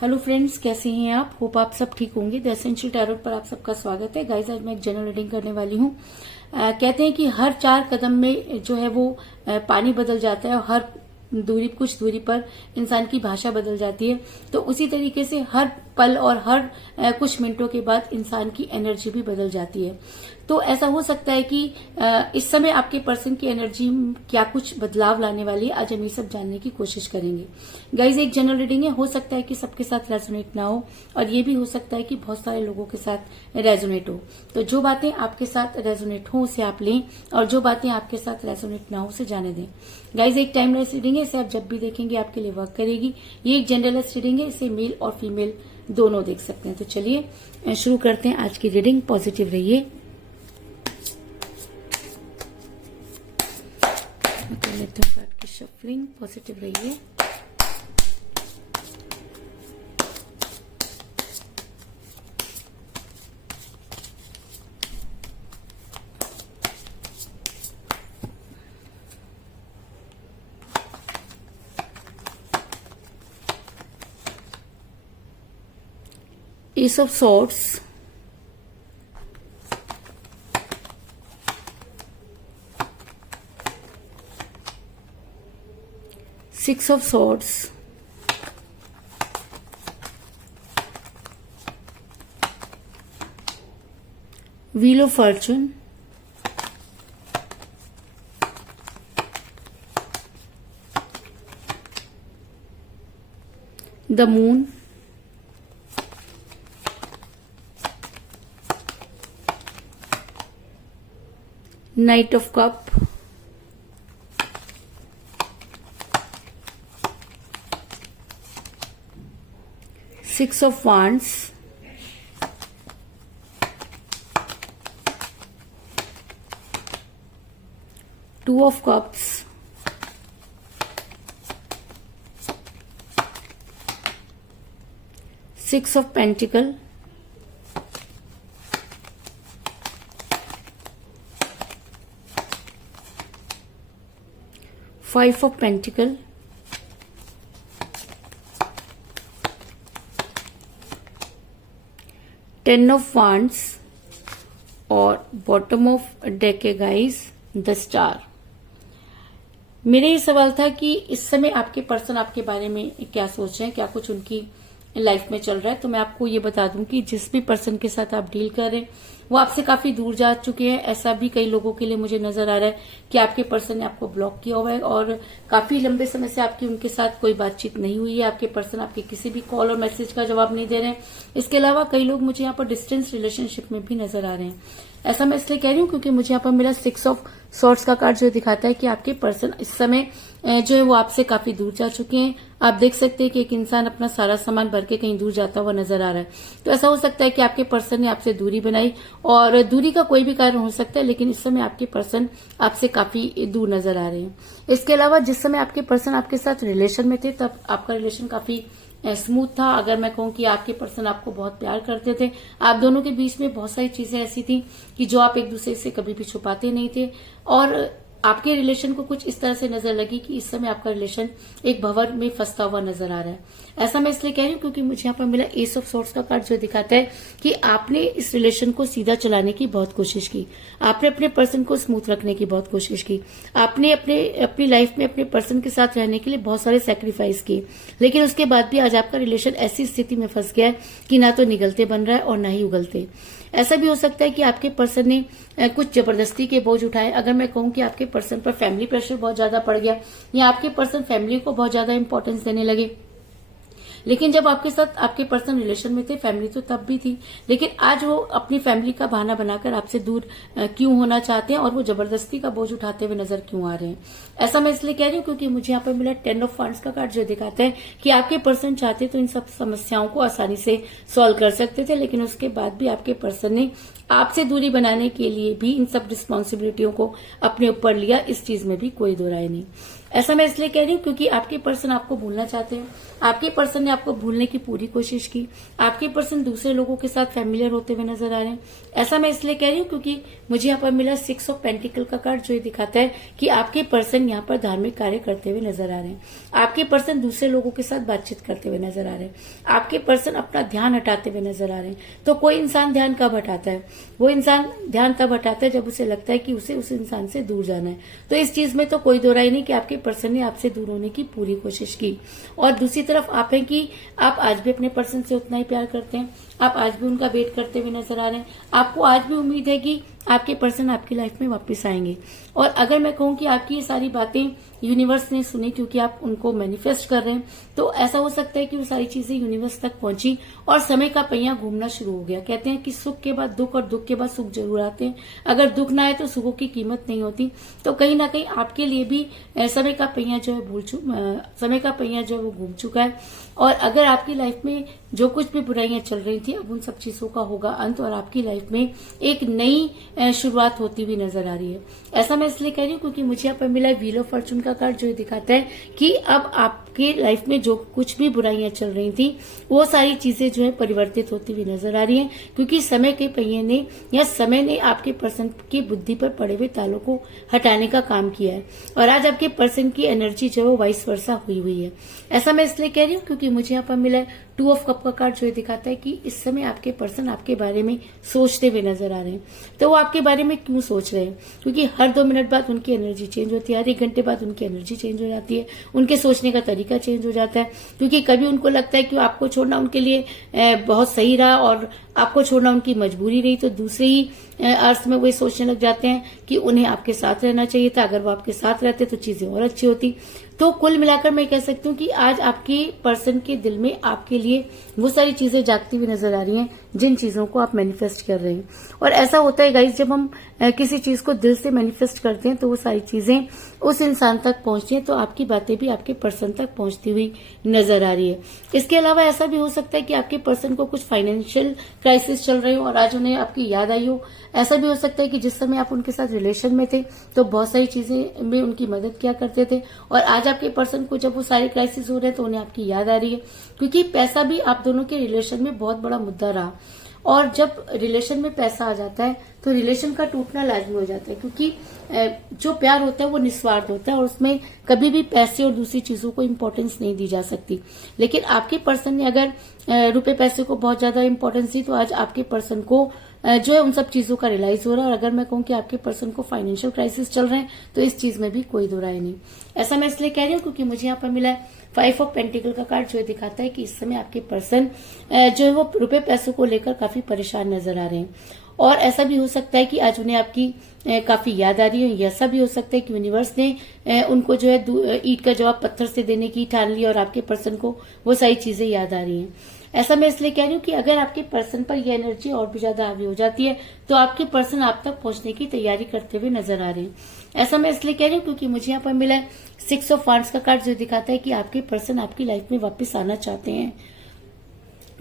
Hello friends, कैसे हैं आप? होप आप सब ठीक होंगे। द एसेंशियल टैरोट पर आप सबका स्वागत है। गाइस, आज मैं एक जनरल रीडिंग करने वाली हूँ। कहते हैं कि हर 4 कदम में जो है वो पानी बदल जाता है और हर कुछ दूरी पर इंसान की भाषा बदल जाती है। तो उसी तरीके से हर पल और हर कुछ मिनटों के बाद इंसान की एनर्जी भी बदल जाती है। तो ऐसा हो सकता है कि इस समय आपके पर्सन की एनर्जी क्या कुछ बदलाव लाने वाली है। आज हम ये सब जानने की कोशिश करेंगे। गाइज, एक जनरल रीडिंग है, हो सकता है कि सबके साथ रेजोनेट ना हो और ये भी हो सकता है कि बहुत सारे लोगों के साथ रेजोनेट हो। तो जो बातें आपके साथ रेजोनेट हो उसे आप लें और जो बातें आपके साथ रेजोनेट ना हो उसे जाने दें। गाइज, एक टाइमलेस रीडिंग है, इसे आप जब भी देखेंगे आपके लिए वर्क करेगी। ये एक जनरलेस रीडिंग है, इसे मेल और फीमेल दोनों देख सकते हैं। तो चलिए शुरू करते हैं आज की रीडिंग। पॉजिटिव रहिए। कर लेते हैं कार्ड की शफलिंग। पॉजिटिव रहिए। Ace of Swords, Six of Swords, Wheel of Fortune, the Moon, Knight of Cup, Six of Wands, Two of Cups, Six of Pentacles, Five of Pentacles, Ten of Wands और bottom of deck है guys the star. मेरा ये सवाल था कि इस समय आपके पर्सन आपके बारे में क्या सोच रहे हैं, क्या कुछ उनकी लाइफ में चल रहा है। तो मैं आपको ये बता दूं कि जिस भी पर्सन के साथ आप डील कर रहे हैं वो आपसे काफी दूर जा चुके हैं। ऐसा भी कई लोगों के लिए मुझे नजर आ रहा है कि आपके पर्सन ने आपको ब्लॉक किया हुआ है और काफी लंबे समय से आपकी उनके साथ कोई बातचीत नहीं हुई है। आपके पर्सन आपके किसी भी कॉल और मैसेज का जवाब नहीं दे रहे हैं। इसके अलावा कई लोग मुझे यहाँ पर डिस्टेंस रिलेशनशिप में भी नजर आ रहे हैं। ऐसा मैं इसलिए कह रही हूँ क्योंकि मुझे यहाँ पर मेरा 6 ऑफ सॉर्ड्स का कार्ड जो दिखाता है कि आपके पर्सन इस समय जो है वो आपसे काफी दूर जा चुके हैं। आप देख सकते हैं कि एक इंसान अपना सारा सामान भर के कहीं दूर जाता हुआ नजर आ रहा है। तो ऐसा हो सकता है कि आपके पर्सन ने आपसे दूरी बनाई और दूरी का कोई भी कारण हो सकता है, लेकिन इस समय आपके पर्सन आपसे काफी दूर नजर आ रहे हैं। इसके अलावा जिस समय आपके पर्सन आपके साथ रिलेशन में थे तब आपका रिलेशन काफी स्मूथ था। अगर मैं कहूं कि आपके पर्सन आपको बहुत प्यार करते थे, आप दोनों के बीच में बहुत सारी चीजें ऐसी थी कि जो आप एक दूसरे से कभी भी छुपाते नहीं थे और आपके रिलेशन को कुछ इस तरह से नजर लगी कि इस समय आपका रिलेशन एक भंवर में फंसता हुआ नजर आ रहा है। ऐसा मैं इसलिए कह रही हूँ क्योंकि मुझे यहाँ पर मिला एस ऑफ सॉर्ड्स का कार्ड जो दिखाता है कि आपने इस रिलेशन को सीधा चलाने की बहुत कोशिश की। आपने अपने पर्सन को स्मूथ रखने की बहुत कोशिश की। आपने अपनी लाइफ में अपने पर्सन के साथ रहने के लिए बहुत सारे सेक्रीफाइस किए, लेकिन उसके बाद भी आज आपका रिलेशन ऐसी स्थिति में फंस गया है कि ना तो निगलते बन रहा है और ना ही उगलते। ऐसा भी हो सकता है कि आपके पर्सन ने कुछ जबरदस्ती के बोझ उठाए। अगर मैं कहूं कि आपके पर्सन पर फैमिली प्रेशर बहुत ज्यादा पड़ गया या आपके पर्सन फैमिली को बहुत ज्यादा इंपॉर्टेंस देने लगे, लेकिन जब आपके साथ आपके पर्सन रिलेशन में थे, फैमिली तो तब भी थी, लेकिन आज वो अपनी फैमिली का बहाना बनाकर आपसे दूर क्यों होना चाहते हैं और वो जबरदस्ती का बोझ उठाते हुए नजर क्यों आ रहे हैं। ऐसा मैं इसलिए कह रही हूँ क्योंकि मुझे यहाँ पर मिला 10 ऑफ वांड्स का कार्ड जो दिखाता है कि आपके पर्सन चाहते तो इन सब समस्याओं को आसानी से सॉल्व कर सकते थे, लेकिन उसके बाद भी आपके पर्सन ने आपसे दूरी बनाने के लिए भी इन सब रिस्पॉन्सिबिलिटियों को अपने ऊपर लिया। इस चीज में भी कोई दो राय नहीं। ऐसा मैं इसलिए कह रही हूँ क्योंकि आपके पर्सन आपको भूलना चाहते हैं, आपके पर्सन ने आपको भूलने की पूरी कोशिश की, आपके पर्सन दूसरे लोगों के साथ फैमिलियर होते हुए नजर आ रहे हैं। ऐसा मैं इसलिए कह रही हूँ क्योंकि मुझे यहाँ पर मिला 6 ऑफ पेंटिकल का कार्ड, जो ये दिखाता है कि आपके पर्सन यहाँ पर धार्मिक कार्य करते हुए नजर आ रहे हैं, आपके पर्सन दूसरे लोगों के साथ बातचीत करते हुए नजर आ रहे हैं, आपके पर्सन अपना ध्यान हटाते हुए नजर आ रहे हैं। तो कोई इंसान ध्यान कब हटाता है? वो इंसान ध्यान तब हटाता है जब उसे लगता है कि उसे उस इंसान से दूर जाना है। तो इस चीज में तो कोई दो राय नहीं कि आपके पर्सन ने आपसे दूर होने की पूरी कोशिश की। और दूसरी तरफ आप हैं कि आप आज भी अपने पर्सन से उतना ही प्यार करते हैं, आप आज भी उनका वेट करते हुए नजर आ रहे हैं, आपको आज भी उम्मीद है कि आपके पर्सन आपकी लाइफ में वापस आएंगे। और अगर मैं कहूं कि आपकी ये सारी बातें यूनिवर्स ने सुनी क्योंकि आप उनको मैनिफेस्ट कर रहे हैं, तो ऐसा हो सकता है कि वो सारी चीजें यूनिवर्स तक पहुंची और समय का पहिया घूमना शुरू हो गया। कहते हैं कि सुख के बाद दुख और दुख के बाद सुख जरूर आते हैं, अगर दुख ना आए तो सुखों की कीमत नहीं होती। तो कहीं ना कहीं आपके लिए भी समय का पहिया जो है समय का पहिया जो है वो घूम चुका है। और अगर आपकी लाइफ में जो कुछ भी बुराइयां चल रही थी, अब उन सब चीजों का होगा अंत और आपकी लाइफ में एक नई शुरुआत होती हुई नजर आ रही है। ऐसा मैं इसलिए कह रही हूँ क्योंकि मुझे यहाँ पर मिला व्हील ऑफ फॉर्चून का कार्ड, जो दिखाता है कि अब आपके लाइफ में जो कुछ भी बुराइयां चल रही थी वो सारी चीजें जो है परिवर्तित होती हुई नजर आ रही हैं, क्योंकि समय के पहिए ने या समय ने आपके पर्सन की बुद्धि पर पड़े हुए तालों को हटाने का काम किया है। और आज आपके पर्सन की एनर्जी जो है वो वाइस वर्सा हुई है। ऐसा मैं इसलिए कह रही हूँ क्योंकि मुझे यहाँ पर मिला है 2 ऑफ कप का कार्ड, जो दिखाता है कि इस समय आपके पर्सन आपके बारे में सोचते हुए नजर आ रहे हैं। तो वो आपके बारे में क्यों सोच रहे हैं? क्योंकि हर 2 मिनट बाद उनकी एनर्जी चेंज होती है, हर 1 घंटे बाद उनकी एनर्जी चेंज हो जाती है, उनके सोचने का तरीका चेंज हो जाता है। क्योंकि कभी उनको लगता है कि आपको छोड़ना उनके लिए बहुत सही रहा और आपको छोड़ना उनकी मजबूरी रही, तो दूसरे ही अर्थ में वो सोचने लग जाते हैं कि उन्हें आपके साथ रहना चाहिए था, अगर वो आपके साथ रहते तो चीजें और अच्छी होती। तो कुल मिलाकर मैं कह सकती हूँ कि आज आपके पर्सन के दिल में आपके लिए वो सारी चीजें जागती हुई नजर आ रही हैं जिन चीजों को आप मैनिफेस्ट कर रहे हैं। और ऐसा होता है गाइस, जब हम किसी चीज को दिल से मैनिफेस्ट करते हैं तो वो सारी चीजें उस इंसान तक पहुंचती हैं, तो आपकी बातें भी आपके पर्सन तक पहुंचती हुई नजर आ रही है। इसके अलावा ऐसा भी हो सकता है कि आपके पर्सन को कुछ फाइनेंशियल क्राइसिस चल रही हो और आज उन्हें आपकी याद आई हो। ऐसा भी हो सकता है कि जिस समय आप उनके साथ रिलेशन में थे तो बहुत सारी चीजें में उनकी मदद किया करते थे, और आज आपके पर्सन को जब वो सारे क्राइसिस हो रहे हैं तो उन्हें आपकी याद आ रही है। क्योंकि पैसा भी आप दोनों के रिलेशन में बहुत बड़ा मुद्दा रहा, और जब रिलेशन में पैसा आ जाता है तो रिलेशन का टूटना लाजमी हो जाता है। क्योंकि जो प्यार होता है वो निस्वार्थ होता है और उसमें कभी भी पैसे और दूसरी चीजों को इम्पोर्टेंस नहीं दी जा सकती। लेकिन आपके पर्सन ने अगर रुपए पैसे को बहुत ज्यादा इम्पोर्टेंस दी तो आज आपके पर्सन को जो है उन सब चीजों का रियलाइज हो रहा है। और अगर मैं कहूँ कि आपके पर्सन को फाइनेंशियल क्राइसिस चल रहे हैं तो इस चीज में भी कोई दो राय नहीं। ऐसा मैं इसलिए कह रही हूँ क्योंकि मुझे यहाँ पर मिला है 5 ऑफ पेंटिकल का कार्ड, जो दिखाता है कि इस समय आपके पर्सन जो है वो रुपए पैसों को लेकर काफी परेशान नजर आ रहे हैं। और ऐसा भी हो सकता है कि आज उन्हें आपकी काफी याद आ रही है। ऐसा भी हो सकता है कि यूनिवर्स ने उनको जो है ईंट का जवाब पत्थर से देने की ठान ली और आपके पर्सन को वो सारी चीजें याद आ रही हैं। ऐसा मैं इसलिए कह रही हूँ कि अगर आपके पर्सन पर यह एनर्जी और भी ज्यादा हावी हो जाती है तो आपके पर्सन आप तक पहुंचने की तैयारी करते हुए नजर आ रहे हैं। ऐसा मैं इसलिए कह रही हूँ क्योंकि मुझे यहाँ पर मिला है 6 ऑफ वांड्स का कार्ड, जो दिखाता है कि आपके पर्सन आपकी लाइफ में वापस आना चाहते हैं,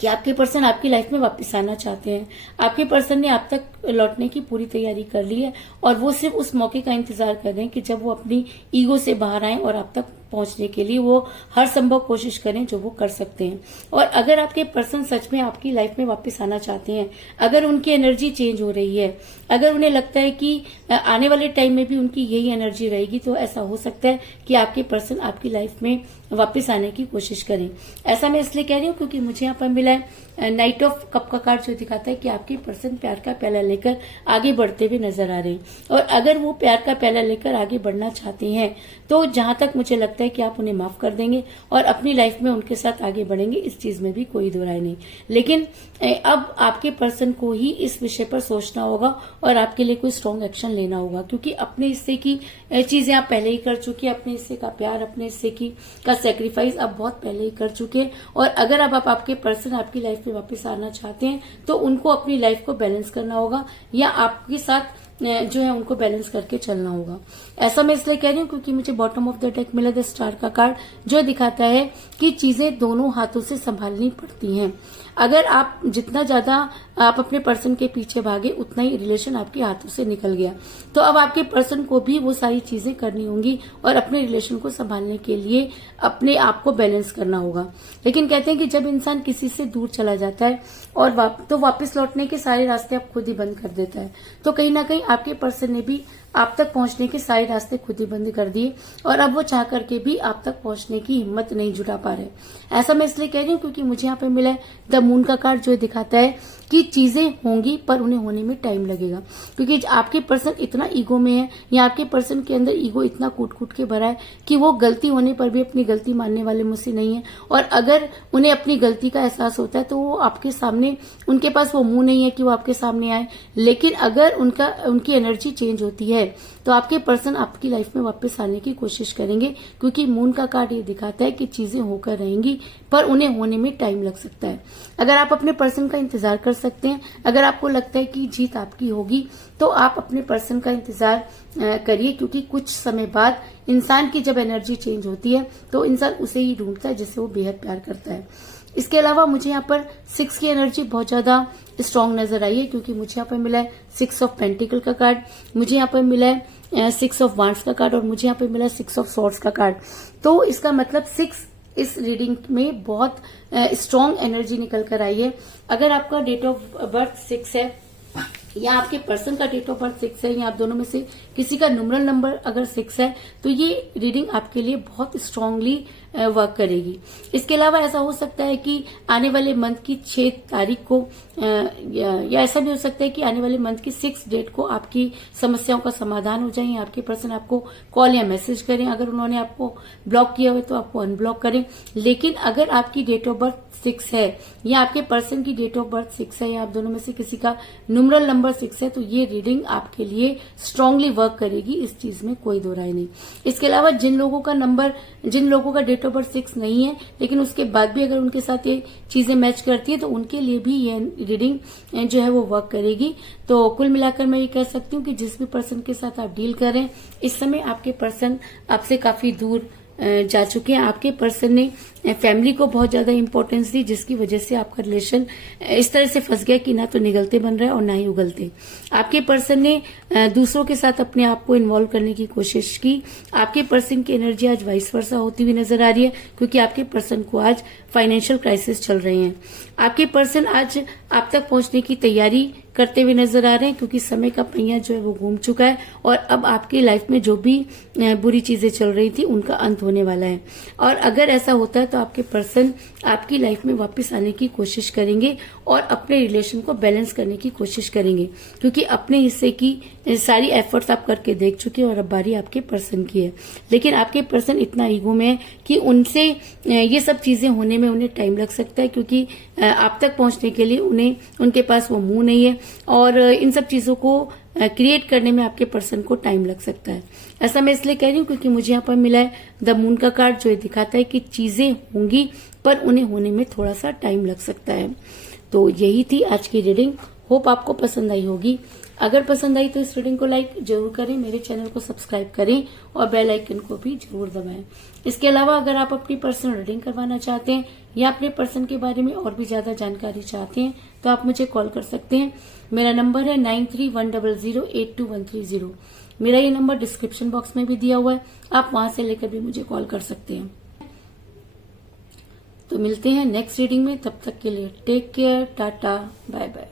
कि आपके पर्सन आपकी लाइफ में वापस आना चाहते हैं। आपके पर्सन ने आप तक लौटने की पूरी तैयारी कर ली है और वो सिर्फ उस मौके का इंतजार कर रहे हैं कि जब वो अपनी ईगो से बाहर आए और आप तक पहुंचने के लिए वो हर संभव कोशिश करें जो वो कर सकते हैं। और अगर आपके पर्सन सच में आपकी लाइफ में वापस आना चाहते हैं, अगर उनकी एनर्जी चेंज हो रही है, अगर उन्हें लगता है कि आने वाले टाइम में भी उनकी यही एनर्जी रहेगी, तो ऐसा हो सकता है कि आपके पर्सन आपकी लाइफ में वापस आने की कोशिश करें। ऐसा मैं इसलिए कह रही हूँ क्योंकि मुझे यहाँ पर मिला है नाइट ऑफ कप का कार्ड, जो दिखाता है कि आपके पर्सन प्यार का प्याला लेकर आगे बढ़ते हुए नजर आ रहे हैं। और अगर वो प्यार का प्याला लेकर आगे बढ़ना चाहते हैं तो जहां तक मुझे लगता है कि आप उन्हें माफ कर देंगे और अपनी लाइफ में उनके साथ आगे बढ़ेंगे, इस चीज में भी कोई दो राय नहीं। लेकिन अब आपके पर्सन को ही इस विषय पर सोचना होगा और आपके लिए कोई स्ट्रांग एक्शन लेना होगा, क्योंकि अपने हिस्से की चीजें आप पहले ही कर चुके हैं, अपने हिस्से का प्यार, अपने हिस्से की का सेक्रीफाइस आप बहुत पहले ही कर चुके हैं। और अगर अब आप आपके पर्सन आपकी लाइफ में वापस आना चाहते हैं तो उनको अपनी लाइफ को बैलेंस करना होगा या आपके साथ जो है उनको बैलेंस करके चलना होगा। ऐसा मैं इसलिए कह रही हूँ क्योंकि मुझे बॉटम ऑफ द डेक मिला द स्टार का कार्ड, जो दिखाता है कि चीजें दोनों हाथों से संभालनी पड़ती हैं। अगर आप जितना ज्यादा आप अपने पर्सन के पीछे भागे उतना ही रिलेशन आपके हाथों से निकल गया। तो अब आपके पर्सन को भी वो सारी चीजें करनी होंगी और अपने रिलेशन को संभालने के लिए अपने आप को बैलेंस करना होगा। लेकिन कहते हैं कि जब इंसान किसी से दूर चला जाता है और तो वापस लौटने के सारे रास्ते आप खुद ही बंद कर देता है। तो कहीं ना कहीं आपके पर्सन ने भी आप तक पहुंचने के सारे रास्ते खुद ही बंद कर दिए और अब वो चाह करके भी आप तक पहुंचने की हिम्मत नहीं जुटा पा रहे। ऐसा मैं इसलिए कह रही हूँ क्योंकि मुझे यहाँ पे मिला है द मून का कार्ड, जो दिखाता है कि चीजें होंगी पर उन्हें होने में टाइम लगेगा। क्योंकि आपके पर्सन इतना ईगो में है या आपके पर्सन के अंदर ईगो इतना कूट कूट के भरा है कि वो गलती होने पर भी अपनी गलती मानने वाले मुझसे नहीं है। और अगर उन्हें अपनी गलती का एहसास होता है तो वो आपके सामने, उनके पास वो मुंह नहीं है कि वो आपके सामने आए। लेकिन अगर उनकी एनर्जी चेंज होती है तो आपके पर्सन आपकी लाइफ में वापस आने की कोशिश करेंगे। क्योंकि मून का कार्ड ये दिखाता है कि चीजें होकर रहेंगी पर उन्हें होने में टाइम लग सकता है। अगर आप अपने पर्सन का इंतजार कर सकते हैं, अगर आपको लगता है कि जीत आपकी होगी, तो आप अपने पर्सन का इंतजार करिए। क्योंकि कुछ समय बाद इंसान की जब एनर्जी चेंज होती है तो इंसान उसे ही ढूंढता है जिससे वो बेहद प्यार करता है। इसके अलावा मुझे यहाँ पर 6 की एनर्जी बहुत ज्यादा स्ट्रांग नजर आई है क्योंकि मुझे यहाँ पर मिला है 6 ऑफ पेंटिकल का कार्ड, मुझे यहाँ पर मिला है 6 ऑफ वांड्स का कार्ड और मुझे यहाँ पर मिला है 6 ऑफ सॉर्ड्स का कार्ड। तो इसका मतलब 6 इस रीडिंग में बहुत स्ट्रांग एनर्जी निकल कर आई है। अगर आपका डेट ऑफ बर्थ 6 है या आपके पर्सन का डेट ऑफ बर्थ 6 है या आप दोनों में से किसी का न्यूमरल नंबर अगर 6 है तो ये रीडिंग आपके लिए बहुत स्ट्रांगली वर्क करेगी। इसके अलावा ऐसा हो सकता है कि आने वाले मंथ की 6 तारीख को या ऐसा भी हो सकता है कि आने वाले मंथ की 6 डेट को आपकी समस्याओं का समाधान हो जाए या आपके पर्सन आपको कॉल या मैसेज करें। अगर उन्होंने आपको ब्लॉक किया हुआ तो आपको अनब्लॉक करें। लेकिन अगर आपकी डेट ऑफ बर्थ 6 है या आपके पर्सन की डेट ऑफ बर्थ 6 है या आप दोनों में से किसी का न्यूमरल नंबर 6 है तो ये रीडिंग आपके लिए स्ट्रांगली वर्क करेगी, इस चीज में कोई दो राय नहीं। इसके अलावा जिन लोगों का डेट ऑफ बर्थ 6 नहीं है लेकिन उसके बाद भी अगर उनके साथ ये चीजें मैच करती है तो उनके लिए भी ये रीडिंग जो है वो वर्क करेगी। तो कुल मिलाकर मैं ये कह सकती हूँ कि जिस भी पर्सन के साथ आप डील कर रहे हैं इस समय आपके पर्सन आपसे काफी दूर जा चुके हैं। आपके पर्सन ने फैमिली को बहुत ज्यादा इंपॉर्टेंस दी जिसकी वजह से आपका रिलेशन इस तरह से फंस गया कि ना तो निगलते बन रहा है और ना ही उगलते। आपके पर्सन ने दूसरों के साथ अपने आप को इन्वॉल्व करने की कोशिश की। आपके पर्सन की एनर्जी आज वाइस वर्सा होती हुई नजर आ रही है क्योंकि आपके पर्सन को आज फाइनेंशियल क्राइसिस चल रहे हैं। आपके पर्सन आज आप तक पहुंचने की तैयारी करते हुए नजर आ रहे हैं क्योंकि समय का पहिया जो है वो घूम चुका है और अब आपकी लाइफ में जो भी बुरी चीजें चल रही थी उनका अंत होने वाला है। और अगर ऐसा होता है तो आपके पर्सन आपकी लाइफ में वापस आने की कोशिश करेंगे और अपने रिलेशन को बैलेंस करने की कोशिश करेंगे क्योंकि अपने हिस्से की सारी एफर्ट्स आप करके देख चुके हैं और अब बारी आपके पर्सन की है। लेकिन आपके पर्सन इतना ईगो में है कि उनसे ये सब चीजें होने में उन्हें टाइम लग सकता है क्योंकि आप तक पहुंचने के लिए उनके पास वो मुंह नहीं है और इन सब चीजों को क्रिएट करने में आपके पर्सन को टाइम लग सकता है। ऐसा मैं इसलिए कह रही हूँ क्योंकि मुझे यहाँ पर मिला है द मून का कार्ड, जो दिखाता है कि चीजें होंगी पर उन्हें होने में थोड़ा सा टाइम लग सकता है। तो यही थी आज की रीडिंग। होप आपको पसंद आई होगी। अगर पसंद आई तो इस रीडिंग को लाइक जरूर करें, मेरे चैनल को सब्सक्राइब करें और बेल आइकन को भी जरूर दबाएं। इसके अलावा अगर आप अपनी पर्सनल रीडिंग करवाना चाहते हैं या अपने पर्सन के बारे में और भी ज्यादा जानकारी चाहते हैं तो आप मुझे कॉल कर सकते हैं। मेरा नंबर है 9310082130। मेरा ये नंबर डिस्क्रिप्शन बॉक्स में भी दिया हुआ है, आप वहां से लेकर भी मुझे कॉल कर सकते हैं। तो मिलते हैं नेक्स्ट रीडिंग में, तब तक के लिए take care, tata, bye bye.